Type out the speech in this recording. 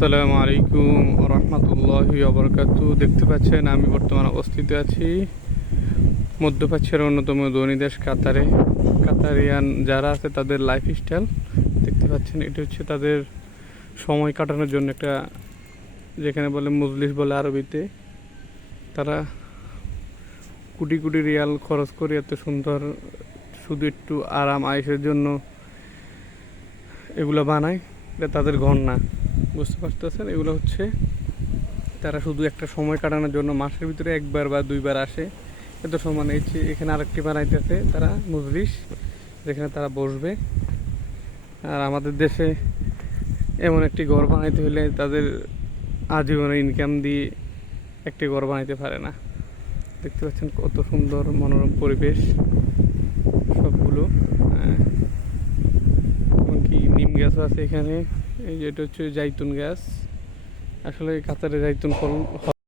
আসসালামু আলাইকুম রহমতুল্লাহি ওবরকাতু। দেখতে পাচ্ছেন আমি বর্তমানে অবস্থিত আছি মধ্যপ্রাচ্যের অন্যতম ধনী দেশ কাতারে। কাতারিয়ান যারা আছে তাদের লাইফস্টাইল দেখতে পাচ্ছেন, এটা হচ্ছে তাদের সময় কাটানোর জন্য একটা, যেখানে বলে মজলিস বলে আরবিতে। তারা কোটি কোটি রিয়াল খরচ করে এত সুন্দর, শুধু একটু আরাম আয়েশের জন্য এগুলো বানায়। এটা তাদের ঘর না, বুঝতে পারতেছেন? এগুলো হচ্ছে তারা শুধু একটা সময় কাটানোর জন্য মাসের ভিতরে একবার বা দুইবার আসে। এত সময় নিচ্ছে, এখানে আরেকটি বানাইতেছে তারা মজলিস, যেখানে তারা বসবে। আর আমাদের দেশে এমন একটি ঘর বানাইতে হলে তাদের আজীবনের ইনকাম দিয়ে একটি ঘর বানাইতে পারে না। দেখতে পাচ্ছেন কত সুন্দর মনোরম পরিবেশ সবগুলো। এমনকি নিম গাছও আছে এখানে। এই যেটা হচ্ছে জাইতুন গাছ। আসলে কাতারে জাইতুন ফল